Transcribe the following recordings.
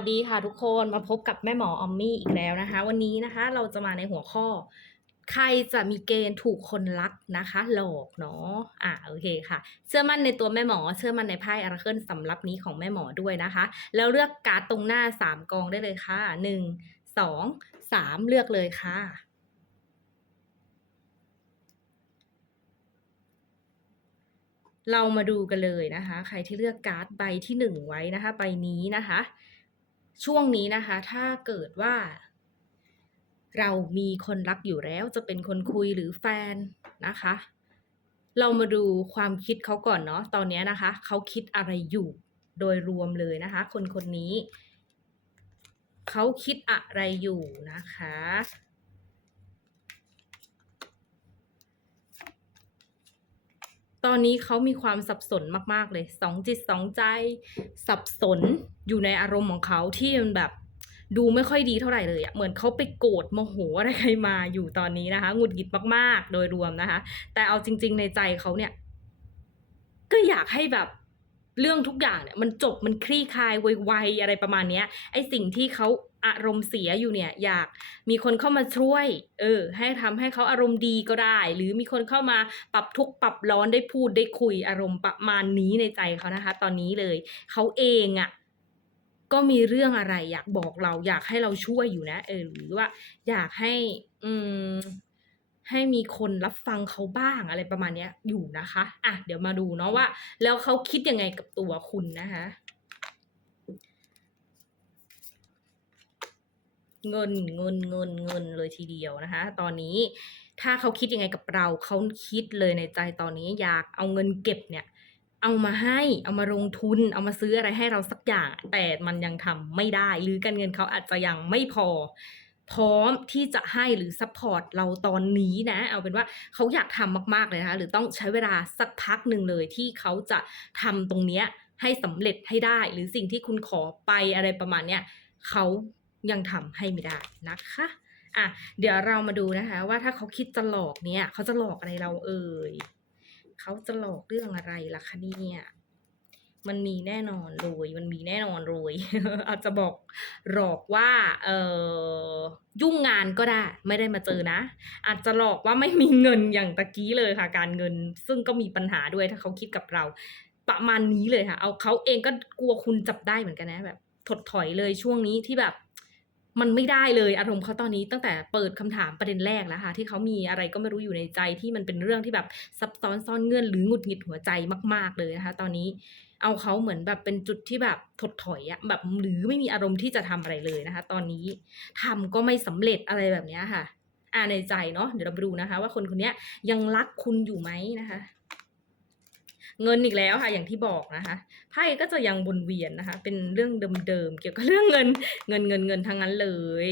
สดีค่ะทุกคนมาพบกับแม่หมอออมมี่อีกแล้วนะคะ วันนี้นะคะเราจะมาในหัวข้อ ใครจะมีเกณฑ์ถูกคนรักนะคะ หลอกเนาะอะโอเคค่ะ เชื่อมั่นในตัวแม่หมอ เชื่อมั่นในไพ่อาราเคิลสำรับนี้ของแม่หมอด้วยนะคะ แล้วเลือกการ์ดตรงหน้าสามกองได้เลยค่ะหนึ่งสองสามเลือกเลยค่ะเรามาดูกันเลยนะคะ ใครที่เลือกการ์ดใบที่หนึ่งไว้นะคะ ใบนี้นะคะ ช่วงนี้นะคะ ถ้าเกิดว่า เรามีคนรักอยู่แล้ว จะเป็นคนคุยหรือแฟนนะคะ เรามาดูความคิดเขาก่อนเนาะตอนนี้นะคะ เขาคิดอะไรอยู่โดยรวมเลยนะคะ คนคนนี้ เขาคิดอะไรอยู่นะคะ ตอนนี้เขามีความสับสนมาก ๆ เลยสองจิตสองใจสับสนอยู่ในอารมณ์ของเขาที่มันแบบดูไม่ค่อยดีเท่าไหร่เลยอะเหมือนเขาไปโกรธโมโหอะไรใครมาอยู่ตอนนี้นะคะหงุดหงิดมากๆ โดยรวมนะคะ แต่เอาจริง ๆ ในใจเขาเนี่ย ก็อยากให้แบบเรื่องทุกอย่างเนี่ย มันจบมันคลี่คลายไวๆอะไรประมาณเนี้ยไอสิ่งที่เขา อารมณ์เสียอยู่เนี่ยอยากมีคนเข้ามาช่วย เออ ให้ทำให้เขาอารมณ์ดีก็ได้ หรือมีคนเข้ามาปรับทุกข์ปรับร้อนได้พูดได้คุยอารมณ์ประมาณนี้ในใจเขานะคะ ตอนนี้เลยเขาเองอะ่ะก็มีเรื่องอะไร อยากบอกเราอยากให้เราช่วยอยู่นะ เออ หรือว่า อยากให้ อืม ให้มีคนรับฟังเขาบ้างอะไรประมาณเนี้ยอยู่นะคะ อะ เดี๋ยวมาดูเนาะว่า แล้วเขาคิดยังไงกับตัวคุณนะคะ เงินเงินเงินเงินเลยทีเดียวนะคะ ตอนนี้ถ้าเขาคิดยังไงกับเราเขาคิดเลยในใจตอนนี้อยากเอาเงินเก็บเนี่ย เอามาให้เอามาลงทุน เอามาซื้ออะไรให้เราสักอย่าง แต่มันยังทำไม่ได้ หรือการเงินเขาอาจจะยังไม่พอ พร้อมที่จะให้หรือซัพพอร์ตเราตอนนี้นะ เอาเป็นว่าเขาอยากทำมากๆเลยนะคะหรือต้องใช้เวลาสักพักหนึ่งเลยที่เขาจะทำตรงเนี้ยให้สำเร็จให้ได้ หรือสิ่งที่คุณขอไปอะไรประมาณเนี้ยเขา ยังทำให้ไม่ได้นะคะอะเดี๋ยวเรามาดูนะคะ ว่าถ้าเขาคิดจะหลอกเนี่ยเขาจะหลอกอะไรเราเอ่ยเขาจะหลอกเรื่องอะไรล่ะคะเนี่ยมันมีแน่นอนเลยมันมีแน่นอนเลยอาจจะบอกหลอกว่าเอ่อยุ่งงานก็ได้ ไม่ได้มาเจอนะ อาจจะหลอกว่าไม่มีเงินอย่างตะกี้เลยค่ะ การเงินซึ่งก็มีปัญหาด้วยถ้าเขาคิดกับเรา ประมาณนี้เลยค่ะ เอาเขาเองก็กลัวคุณจับได้เหมือนกันนะแบบถดถอยเลยช่วงนี้ที่แบบ มันไม่ได้เลยอารมณ์เขาตอนนี้ตั้งแต่เปิดคำถามประเด็นแรกแล้วค่ะที่เขามีอะไรก็ไม่รู้อยู่ในใจที่มันเป็นเรื่องที่แบบซับซ้อนซ่อนเงื่อนหรือหงุดหงิดหัวใจมาก ๆ เลยนะคะ ตอนนี้เอาเขาเหมือนแบบเป็นจุดที่แบบถดถอยอะแบบหรือไม่มีอารมณ์ที่จะทำอะไรเลยนะคะ ตอนนี้ทำก็ไม่สำเร็จอะไรแบบนี้ค่ะ อ่าในใจเนาะเดี๋ยวเราไปดูนะคะ ว่าคนคนนี้ยังรักคุณอยู่ไหมนะคะ เงินอีกแล้วค่ะ อย่างที่บอกนะคะไพ่ก็จะยังวนเวียนนะคะ เป็นเรื่องเดิมๆเกี่ยวกับเรื่องเงินเงินเงินเงินทั้งนั้นเลย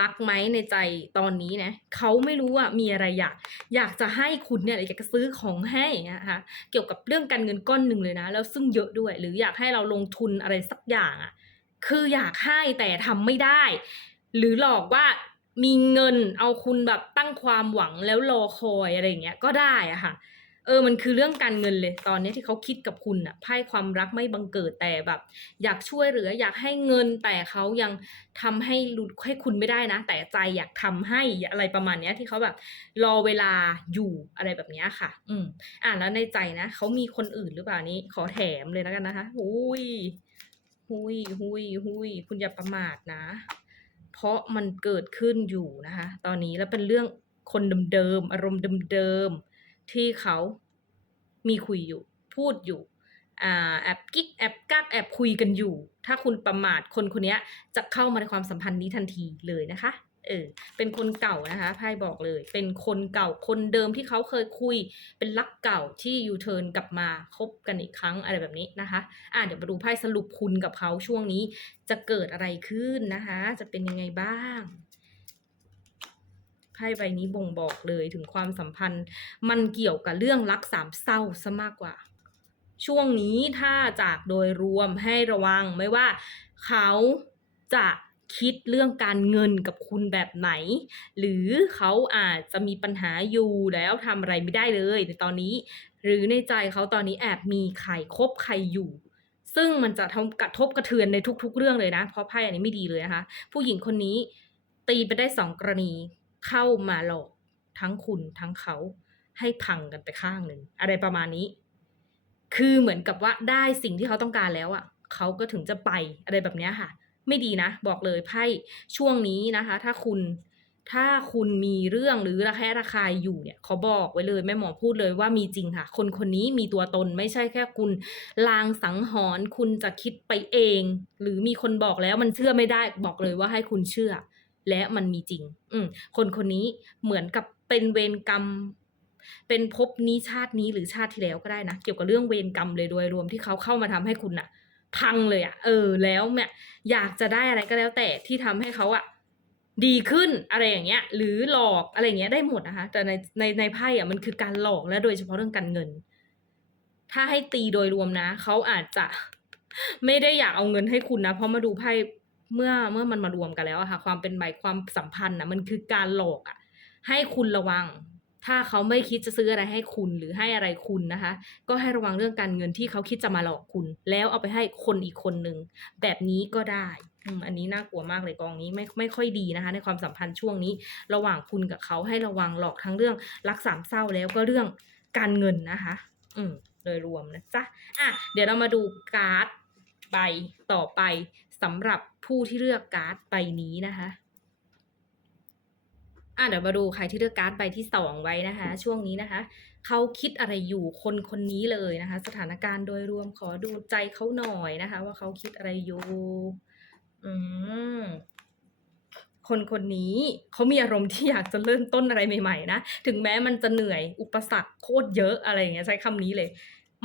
รักไหมในใจตอนนี้นะเขาไม่รู้ว่ามีอะไรอยากอยากจะให้คุณเนี่ยอยากจะซื้อของให้นะคะเกี่ยวกับเรื่องการเงินก้อนหนึ่งเลยนะ แล้วซึ่งเยอะด้วย หรืออยากให้เราลงทุนอะไรสักอย่างอะ่ะคืออยากให้แต่ทำไม่ได้ หรือหลอกว่ามีเงินเอาคุณแบบตั้งความหวังแล้วรอคอยอะไรอย่างเงี้ยก็ได้อะค่ะ เออมันคือเรื่องการเงินเลยตอนนี้ที่เขาคิดกับคุณอะไพ่ความรักไม่บังเกิดแต่แบบ อยากช่วยเหลืออยากให้เงินแต่เขายังทำให้รู้ให้คุณไม่ได้นะ แต่ใจอยากทำให้อะไรประมาณเนี้ยที่เขาแบบ รอเวลาอยู่อะไรแบบเนี้ยค่ะ อืมอ่าแล้วในใจนะเขามีคนอื่นหรือเปล่านี้ ขอแถมเลยแล้วกันนะคะหุยหุยหุยหุยคุณอย่าประมาทนะ เพราะมันเกิดขึ้นอยู่นะคะ ตอนนี้แล้วเป็นเรื่องคนเดิมๆอารมณ์เดิมๆ ที่เขามีคุยอยู่ พูดอยู่แอบกิ๊กแอบกักแอบคุยกันอยู่ ถ้าคุณประมาทคนคนนี้จะเข้ามาในความสัมพันธ์นี้ทันทีเลยนะคะเออเป็นคนเก่านะคะไพ่บอกเลย เป็นคนเก่าคนเดิมที่เขาเคยคุย เป็นรักเก่าที่ยูเทิร์นกลับมาคบกันอีกครั้งอะไรแบบนี้นะคะ อ่าเดี๋ยวมาดูไพ่สรุปคุณกับเขาช่วงนี้ จะเกิดอะไรขึ้นนะคะ จะเป็นยังไงบ้าง ไพ่ใบนี้บ่งบอกเลยถึงความสัมพันธ์ มันเกี่ยวกับเรื่องรักสามเศร้าซะมากกว่า ช่วงนี้ถ้าจากโดยรวมให้ระวังไม่ว่าเขาจะคิดเรื่องการเงินกับคุณแบบไหน หรือเขาอาจจะมีปัญหาอยู่แล้วทำอะไรไม่ได้เลยในตอนนี้ หรือในใจเขาตอนนี้แอบมีใครคบใครอยู่ ซึ่งมันจะทำกระทบกระเทือนในทุกๆ เรื่องเลยนะ เพราะไพ่อันนี้ไม่ดีเลยนะคะ ผู้หญิงคนนี้ตีไปได้สองกรณี เข้ามาหลอกทั้งคุณทั้งเขาให้พังกันไปข้างหนึ่งอะไรประมาณนี้ คือเหมือนกับว่าได้สิ่งที่เขาต้องการแล้วอะ่ะเขาก็ถึงจะไปอะไรแบบนี้ค่ะ ไม่ดีนะ บอกเลยไพ่ช่วงนี้นะคะ ถ้าคุณถ้าคุณมีเรื่องหรือระแคะระคายอยู่เนี่ยขอบอกไว้เลยแม่หมอพูดเลยว่ามีจริงค่ะ คนคนนี้มีตัวตนไม่ใช่แค่คุณ ลางสังหรณ์คุณจะคิดไปเอง หรือมีคนบอกแล้วมันเชื่อไม่ได้บอกเลยว่าให้คุณเชื่อ และมันมีจริง อืคนคนนี้เหมือนกับเป็นเวรกรรม เป็นภพนี้ชาตินี้หรือชาติที่แล้วก็ได้นะ เกี่ยวกับเรื่องเวรกรรมเลยโดยรวมที่เขาเข้ามาทำให้คุณน่ะ พังเลยอะ่ะ เออ แล้วเนี่ยอยากจะได้อะไรก็แล้วแต่ที่ทำให้เขาอะดีขึ้นอะไรอย่างเงี้ย หรือหลอกอะไรเงี้ยได้หมดนะคะ แต่ในในในไพ่อะมันคือการหลอกและโดยเฉพาะเรื่องการเงิน ถ้าให้ตีโดยรวมนะเขาอาจจะไม่ได้อยากเอาเงินให้คุณนะ เพราะมาดูไพ่ เมื่อเมื่อมันมารวมกันแล้วอะค่ะ ความเป็นใบความสัมพันธ์นะมันคือการหลอกอะให้คุณระวัง ถ้าเขาไม่คิดจะซื้ออะไรให้คุณหรือให้อะไรคุณนะคะ ก็ให้ระวังเรื่องการเงินที่เขาคิดจะมาหลอกคุณ แล้วเอาไปให้คนอีกคนนึงแบบนี้ก็ได้อืมอันนี้น่ากลัวมากเลยกองนี้ไม่ไม่ค่อยดีนะคะ ในความสัมพันธ์ช่วงนี้ ระหว่างคุณกับเขาให้ระวังหลอกทั้งเรื่องรักสามเศร้าแล้วก็เรื่องการเงินนะคะ อืมโดยรวมนะจ๊ะอะเดี๋ยวเรามาดูการ์ดใบต่อไป สำหรับผู้ที่เลือกการ์ดใบนี้นะคะอะเดี๋ยวมาดูใครที่เลือกการ์ดใบที่สองไว้นะคะ ช่วงนี้นะคะ เขาคิดอะไรอยู่คนคนนี้เลยนะคะ สถานการณ์โดยรวมขอดูใจเขาหน่อยนะคะ ว่าเขาคิดอะไรอยู่ อืมคนคนนี้เขามีอารมณ์ที่อยากจะเริ่มต้นอะไรใหม่ๆนะ ถึงแม้มันจะเหนื่อยอุปสรรคโคตรเยอะอะไรอย่างเงี้ยใช้คำนี้เลย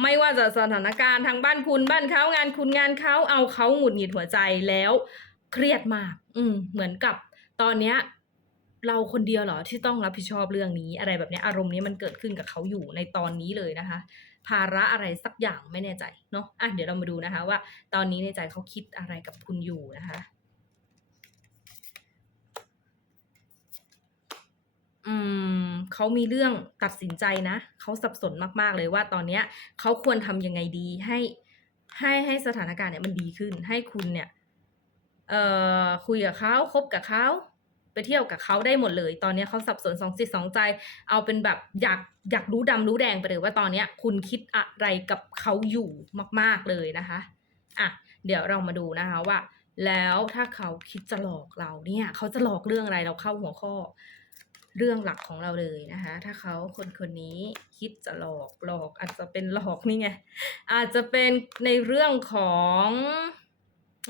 ไม่ว่าจะสถานการณ์ทางบ้านคุณบ้านเขางานคุณงานเขาเอาเขาหงุดหงิดหัวใจแล้ว เครียดมาก อืม เหมือนกับตอนเนี้ยเราคนเดียวเหรอที่ต้องรับผิดชอบเรื่องนี้ อะไรแบบนี้อารมณ์นี้มันเกิดขึ้นกับเขาอยู่ในตอนนี้เลยนะคะ ภาระอะไรสักอย่างไม่แน่ใจเนาะอะเดี๋ยวเรามาดูนะคะว่า ตอนนี้ในใจเขาคิดอะไรกับคุณอยู่นะคะ อืม เขามีเรื่องตัดสินใจนะ เขาสับสนมากๆเลยว่าตอนเนี้ยเขาควรทำยังไงดีให้ให้ให้สถานการณ์เนี่ยมันดีขึ้น ให้คุณเนี่ยเอ่อคุยกับเขาคบกับเขาไปเที่ยวกับเขาได้หมดเลย ตอนนี้เขาสับสนสองจิตสองใจ เอาเป็นแบบอยากอยากรู้ดำรู้แดงไปเลยว่าตอนเนี้ยคุณคิดอะไรกับเขาอยู่มาก ๆเลยนะคะอะเดี๋ยวเรามาดูนะคะว่า แล้วถ้าเขาคิดจะหลอกเราเนี่ย เขาจะหลอกเรื่องอะไรเราเข้าหัวข้อ เรื่องหลักของเราเลยนะคะ ถ้าเขาคนคนนี้คิดจะหลอกหลอก อาจจะเป็นหลอกนี่ไง อาจจะเป็นในเรื่องของ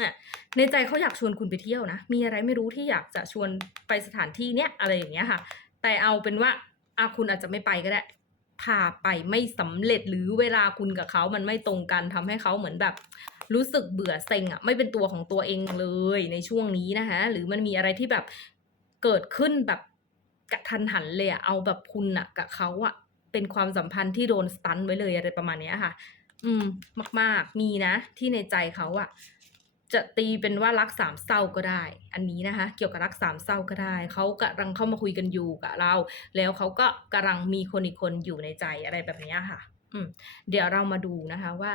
อะในใจเขาอยากชวนคุณไปเที่ยวนะ มีอะไรไม่รู้ที่อยากจะชวนไปสถานที่เนี้ยอะไรอย่างเงี้ยค่ะ แต่เอาเป็นว่าอาคุณอาจจะไม่ไปก็ได้ พาไปไม่สำเร็จหรือเวลาคุณกับเขามันไม่ตรงกันทำให้เขาเหมือนแบบ รู้สึกเบื่อเซ็งอะ ไม่เป็นตัวของตัวเองเลยในช่วงนี้นะคะหรือมันมีอะไรที่แบบเกิดขึ้นแบบ กระทันหันเลยอะเอาแบบคุณอะกับเขาอะเป็นความสัมพันธ์ที่โดนสตันไว้เลยอะไรประมาณเนี้ยค่ะ อืม มาก ๆ มีนะ ที่ในใจเขาอะจะตีเป็นว่ารักสามเศร้าก็ได้ อันนี้นะคะ เกี่ยวกับรักสามเศร้าก็ได้ เขากำลังเข้ามาคุยกันอยู่กับเรา แล้วเขาก็กำลังมีคนอีกคนอยู่ในใจอะไรแบบเนี้ยค่ะ อืม เดี๋ยวเรามาดูนะคะว่า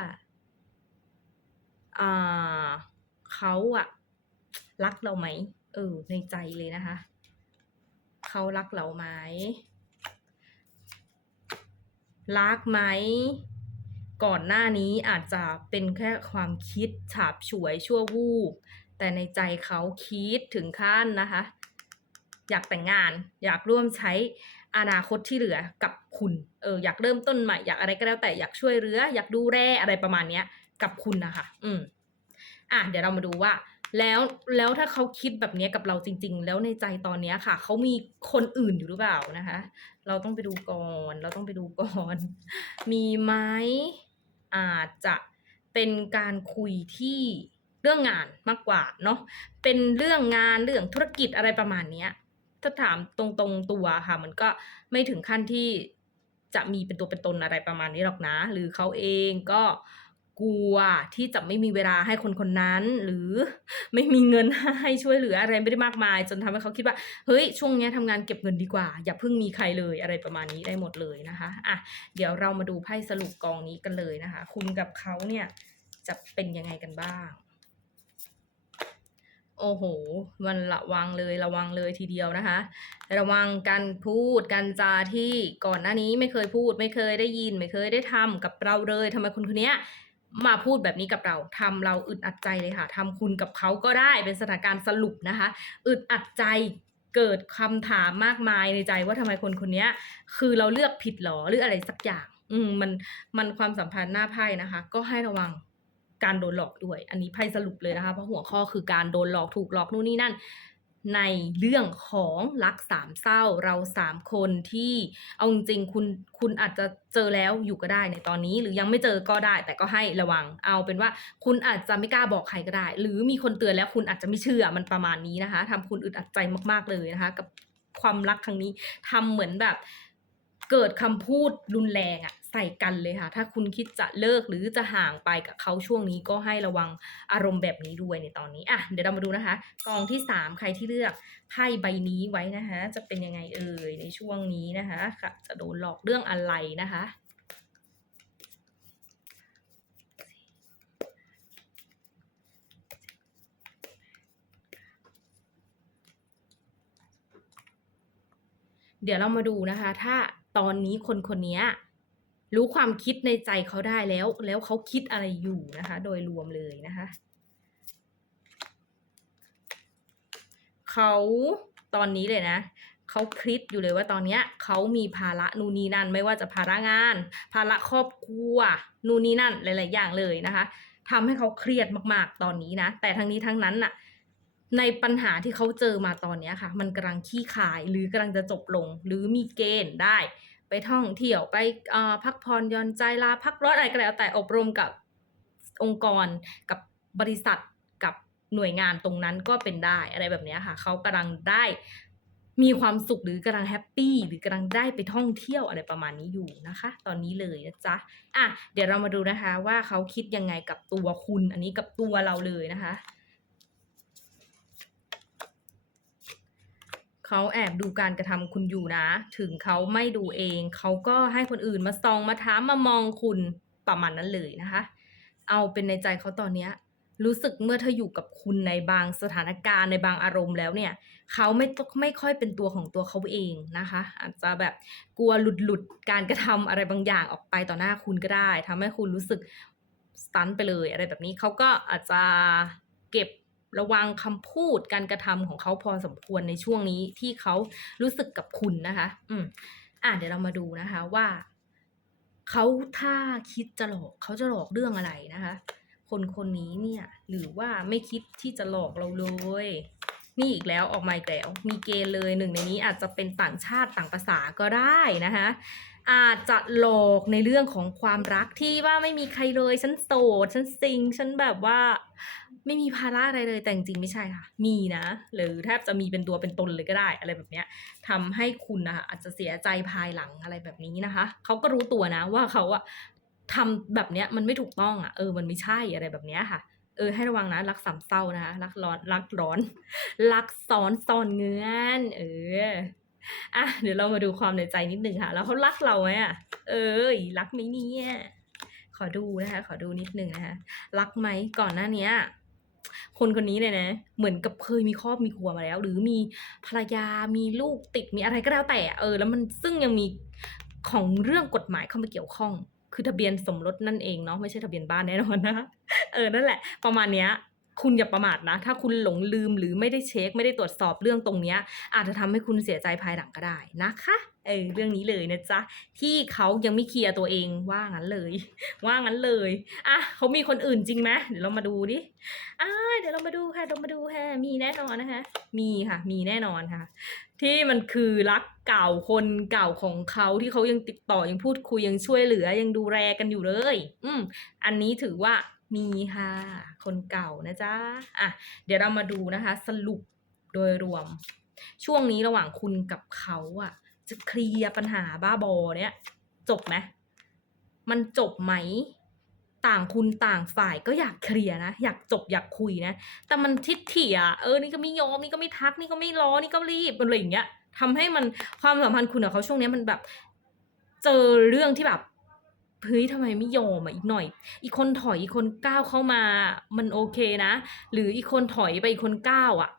อ่า เขาอะรักเราไหม เออ ในใจเลยนะคะ เขารักเราไหม รักไหม ก่อนหน้านี้อาจจะเป็นแค่ความคิดฉาบฉวยชั่ววูบ แต่ในใจเขาคิดถึงขั้นนะคะ อยากแต่งงาน อยากร่วมใช้อนาคตที่เหลือกับคุณ เอออยากเริ่มต้นใหม่ อยากอะไรก็แล้วแต่อยากช่วยเหลือ อยากดูแลอะไรประมาณเนี้ย กับคุณนะคะ อืม อะ เดี๋ยวเรามาดูว่า แล้วแล้วถ้าเขาคิดแบบนี้กับเราจริง ๆ แล้วในใจตอนนี้ค่ะ เขามีคนอื่นอยู่หรือเปล่านะคะ เราต้องไปดูก่อน เราต้องไปดูก่อน มีไหมอาจจะเป็นการคุยที่เรื่องงานมากกว่าเนาะเป็นเรื่องงานเรื่องธุรกิจอะไรประมาณนี้ถ้าถามตรงๆตัวค่ะ มันก็ไม่ถึงขั้นที่จะมีเป็นตัวเป็นตนอะไรประมาณนี้หรอกนะ หรือเขาเองก็ กลัวที่จะไม่มีเวลาให้คนคนนั้น หรือไม่มีเงินให้ช่วยเหลืออะไรไม่ได้มากมาย จนทำให้เขาคิดว่าเฮ้ยช่วงนี้ยทำงานเก็บเงินดีกว่า อย่าเพิ่งมีใครเลยอะไรประมาณนี้ได้หมดเลยนะคะอะเดี๋ยวเรามาดูไพ่สรุปกองนี้กันเลยนะคะ คุณกับเขาเนี่ยจะเป็นยังไงกันบ้าง โอ้โห มันระวังเลยระวังเลยทีเดียวนะคะ ระวังการพูดการจาที่ก่อนหน้านี้ไม่เคยพูด ไม่เคยได้ยิน ไม่เคยได้ทำกับเราเลยทำไมคนคนนี้ มาพูดแบบนี้กับเราทำเราอึดอัดใจเลยค่ะทำคุณกับเขาก็ได้เป็นสถานการณ์สรุปนะคะ อึดอัดใจเกิดคำถามมากมายในใจว่าทำไมคนคนนี้คือเราเลือกผิดหรอหรืออะไรสักอย่าง อืมมันมันความสัมพันธ์หน้าไพ่นะคะ ก็ให้ระวังการโดนหลอกด้วย อันนี้ไพ่สรุปเลยนะคะเพราะหัวข้อคือการโดนหลอกถูกหลอกนู่นนี่นั่น ในเรื่องของรักสามเศร้าเราสามคนที่เอาจริงคุณคุณอาจจะเจอแล้วอยู่ก็ได้ในตอนนี้ หรือยังไม่เจอก็ได้ แต่ก็ให้ระวังเอาเป็นว่า คุณอาจจะไม่กล้าบอกใครก็ได้ หรือมีคนเตือนแล้วคุณอาจจะไม่เชื่อมันประมาณนี้นะคะทำคุณอึดอัดใจมากๆเลยนะคะ กับความรักครั้งนี้ทำเหมือนแบบ เกิดคำพูดรุนแรงอะใส่กันเลยค่ะ ถ้าคุณคิดจะเลิกหรือจะห่างไปกับเขาช่วงนี้ก็ให้ระวังอารมณ์แบบนี้ด้วยในตอนนี้อะเดี๋ยวเรามาดูนะคะ กองที่สามใครที่เลือกไพ่ใบนี้ไว้นะคะ จะเป็นยังไงเอ่ยในช่วงนี้นะคะค่ะจะโดนหลอกเรื่องอะไรนะคะเดี๋ยวเรามาดูนะคะ ถ้า ตอนนี้คนคนนี้รู้ความคิดในใจเขาได้แล้ว แล้วเขาคิดอะไรอยู่นะคะ โดยรวมเลยนะคะ เขาตอนนี้เลยนะเขาคิดอยู่เลยว่าตอนเนี้ยเขามีภาระนูนนีนั่น ไม่ว่าจะภาระงาน ภาระครอบครัวนูนนีนั่นหลาย ๆ อย่างเลยนะคะทำให้เขาเครียดมาก ๆ ตอนนี้นะ แต่ทั้งนี้ทั้งนั้นน่ะ ในปัญหาที่เขาเจอมาตอนนี้ค่ะ มันกำลังขี้คายหรือกำลังจะจบลง หรือมีเกณฑ์ได้ ไปท่องเที่ยวไปพักผ่อนย่อนใจลาพักร้อนอะไรก็แล้วแต่อบรมกับองค์กรกับบริษัทกับหน่วยงานตรงนั้นก็เป็นได้อะไรแบบนี้ค่ะเขากำลังได้มีความสุขหรือกำลังแฮปปี้หรือกำลังได้ไปท่องเที่ยวอะไรประมาณนี้อยู่นะคะ ตอนนี้เลยนะจ๊ะอะเดี๋ยวเรามาดูนะคะว่าเขาคิดยังไงกับตัวคุณ อันนี้กับตัวเราเลยนะคะ เขาแอบดูการกระทำคุณอยู่นะ ถึงเขาไม่ดูเอง เขาก็ให้คนอื่นมาส่องมาถามมามองคุณประมาณนั้นเลยนะคะ เอาเป็นในใจเขาตอนเนี้ยรู้สึกเมื่อเธออยู่กับคุณในบางสถานการณ์ในบางอารมณ์แล้วเนี่ย เขาไม่ต้องไม่ค่อยเป็นตัวของตัวเขาเองนะคะ อาจจะแบบกลัวหลุดหลุดการกระทำอะไรบางอย่างออกไปต่อหน้าคุณก็ได้ทำให้คุณรู้สึกสตันไปเลยอะไรแบบนี้เขาก็อาจจะเก็บ ระวังคำพูดการกระทำของเขาพอสมควรในช่วงนี้ที่เขารู้สึกกับคุณนะคะ อืมอะเดี๋ยวเรามาดูนะคะว่าเขาถ้าคิดจะหลอกเขาจะหลอกเรื่องอะไรนะคะ คนคนนี้เนี่ย หรือว่าไม่คิดที่จะหลอกเราเลย นี่อีกแล้วออกมาอีกแล้ว มีเกณฑ์เลยหนึ่งในนี้อาจจะเป็นต่างชาติต่างภาษาก็ได้นะคะอาจจะหลอกในเรื่องของความรักที่ว่าไม่มีใครเลย ฉันโสด ฉันซิง ฉันแบบว่า ไม่มีภาระอะไรเลยแต่จริงไม่ใช่ค่ะ มีนะ หรือแทบจะมีเป็นตัวเป็นตนเลยก็ได้ อะไรแบบเนี้ยทำให้คุณนะคะอาจจะเสียใจภายหลังอะไรแบบนี้นะคะ เขาก็รู้ตัวนะว่าเขาอะทำแบบเนี้ยมันไม่ถูกต้องอะเออ มันไม่ใช่อะไรแบบเนี้ยค่ะเออให้ระวังนะรักสามเศร้านะคะรักร้อนรักร้อน รักซ้อนซ่อนเงื่อนเอออะเดี๋ยวเรามาดูความในใจนิดนึงค่ะ แล้วเขารักเราไหมอะเอยรักไหมเนี่ยขอดูนะคะ ขอดูนิดนึงนะคะ รักไหมก่อนหน้าเนี้ย คนคนนี้เลยนะ เหมือนกับเคยมีครอบมีครัวมาแล้ว หรือมีภรรยามีลูกติดมีอะไรก็แล้วแต่เออ แล้วมันซึ่งยังมีของเรื่องกฎหมายเข้ามาเกี่ยวข้อง คือทะเบียนสมรสนั่นเองเนาะไม่ใช่ทะเบียนบ้านแน่นอนนะเออนั่นแหละ ประมาณเนี้ยคุณอย่าประมาทนะ ถ้าคุณหลงลืมหรือไม่ได้เช็ค ไม่ได้ตรวจสอบเรื่องตรงเนี้ยอาจจะทำให้คุณเสียใจภายหลังก็ได้นะคะ เออเรื่องนี้เลยนะจ๊ะที่เขายังไม่เคลียร์ตัวเองว่างั้นเลย ว่างั้นเลยอะเขามีคนอื่นจริงไหมเดี๋ยวเรามาดูดิอ่าเดี๋ยวเรามาดูค่ะเรามาดูค่ะมีแน่นอนนะคะ มีค่ะ มีแน่นอนค่ะ ที่มันคือรักเก่าคนเก่าของเขาที่เขายังติดต่อยังพูดคุยยังช่วยเหลือยังดูแลกันอยู่เลย อืมอันนี้ถือว่ามีค่ะ คนเก่านะจ๊ะอะเดี๋ยวเรามาดูนะคะ สรุปโดยรวม ช่วงนี้ระหว่างคุณกับเขาอะ จะเคลียร์ปัญหาบ้าบอเนี้ยจบไหมมันจบไหม ต่างคุณต่างฝ่ายก็อยากเคลียร์นะ อยากจบอยากคุยนะ แต่มันทิฐิอะเออนี่ก็ไม่ยอมนี่ก็ไม่ทักนี่ก็ไม่รอนี่ก็รีบอะไรอย่างเงี้ยทำให้มันความสัมพันธ์คุณกับเขาช่วงเนี้ยมันแบบ เจอเรื่องที่แบบเฮ้ยทำไมไม่ยอมอะอีกหน่อย อีกคนถอยอีกคนก้าวเข้ามามันโอเคนะ หรืออีกคนถอยไปอีกคนก้าวอะ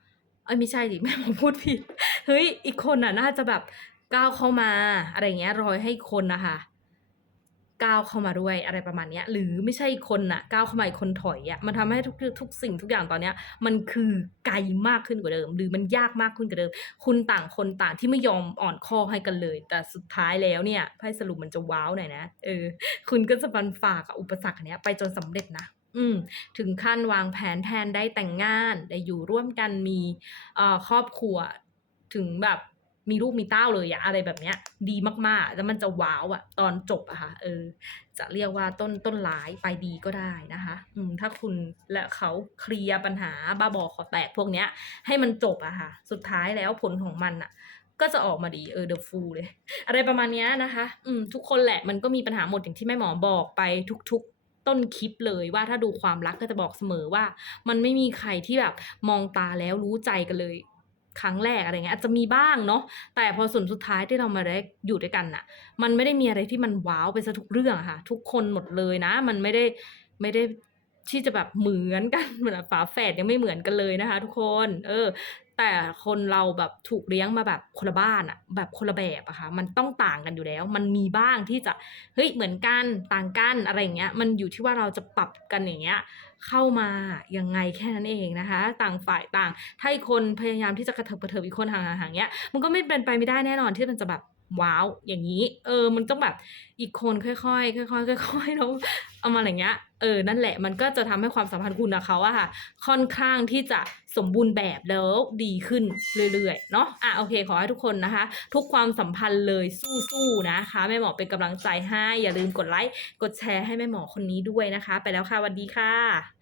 เอ้ยไม่ใช่สิแม่ผมพูดผิดเฮ้ยอีกคนน่ะน่าจะแบบ ก้าวเข้ามาอะไรเงี้ยรอยให้คนนะคะก้าวเข้ามาด้วยอะไรประมาณเนี้ยหรือไม่ใช่คนน่ะก้าวเข้ามาอีกคนถอยอะมันทำให้ทุกทุกสิ่งทุกอย่างตอนเนี้ย มันคือไกลมากขึ้นกว่าเดิม หรือมันยากมากขึ้นกว่าเดิม คุณต่างคนต่างที่ไม่ยอมอ่อนข้อให้กันเลย แต่สุดท้ายแล้วเนี่ยไพ่สรุปมันจะว้าวหน่อยนะเออ คุณก็จะฟันฝ่ากับอุปสรรคอันเนี้ยไปจนสำเร็จนะอืมถึงขั้นวางแผนแทนได้แต่งงานได้อยู่ร่วมกันมีเอ่อครอบครัวถึงแบบ มีลูกมีเต้าเลยอะอะไรแบบเนี้ย ดีมากๆ แล้วมันจะว้าวอะตอนจบอะค่ะเออ จะเรียกว่าต้นต้นร้ายไปดีก็ได้นะคะ อืมถ้าคุณและเขาเคลียร์ปัญหาบ้าบอขอแตกพวกเนี้ย ให้มันจบอะค่ะ สุดท้ายแล้วผลของมันอะก็จะออกมาดีเออเดอะฟูเลย อะไรประมาณเนี้ยนะคะ อืมทุกคนแหละมันก็มีปัญหาหมดอย่างที่แม่หมอบอกไปทุกๆ ต้นคลิปเลยว่าถ้าดูความรักก็จะบอกเสมอว่า มันไม่มีใครที่แบบมองตาแล้วรู้ใจกันเลย ครั้งแรกอะไรเงี้ยอาจจะมีบ้างเนาะแต่พอส่วนสุดท้ายที่เรามาได้อยู่ด้วยกันน่ะ มันไม่ได้มีอะไรที่มันว้าวไปซะทุกเรื่องค่ะ ทุกคนหมดเลยนะ มันไม่ได้ไม่ได้ที่จะแบบเหมือนกันเหมือนฝาแฝดยังไม่เหมือนกันเลยนะคะ ทุกคน เออ แต่คนเราแบบถูกเลี้ยงมาแบบคนละบ้านอะแบบคนละแบบอะค่ะมันต้องต่างกันอยู่แล้ว มันมีบ้างที่จะเฮ้ยเหมือนกันต่างกันอะไรอย่างเงี้ย มันอยู่ที่ว่าเราจะปรับกันอย่างเงี้ยเข้ามายังไงแค่นั้นเองนะคะ ต่างฝ่ายต่าง ถ้าอีกคนพยายามที่จะกระเถิบกระเถิบอีกคนห่างๆอย่างเงี้ยมันก็ไม่เป็นไปไม่ได้แน่นอนที่มันจะแบบ ว้าวอย่างนี้ เออ มันต้องแบบอีกคนค่อยๆค่อยๆค่อยๆแล้วเอามาอย่างเงี้ยเออนั่นแหละมันก็จะทำให้ความสัมพันธ์คุณกับเขาอะค่ะ ค่อนข้างที่จะสมบูรณ์แบบแล้วดีขึ้นเรื่อยๆเนาะอะโอเค ขอให้ทุกคนนะคะ ทุกความสัมพันธ์เลยสู้ๆนะคะแม่หมอเป็นกำลังใจให้อย่าลืมกดไลค์กดแชร์ให้แม่หมอคนนี้ด้วยนะคะ ไปแล้วค่ะสวัสดีค่ะ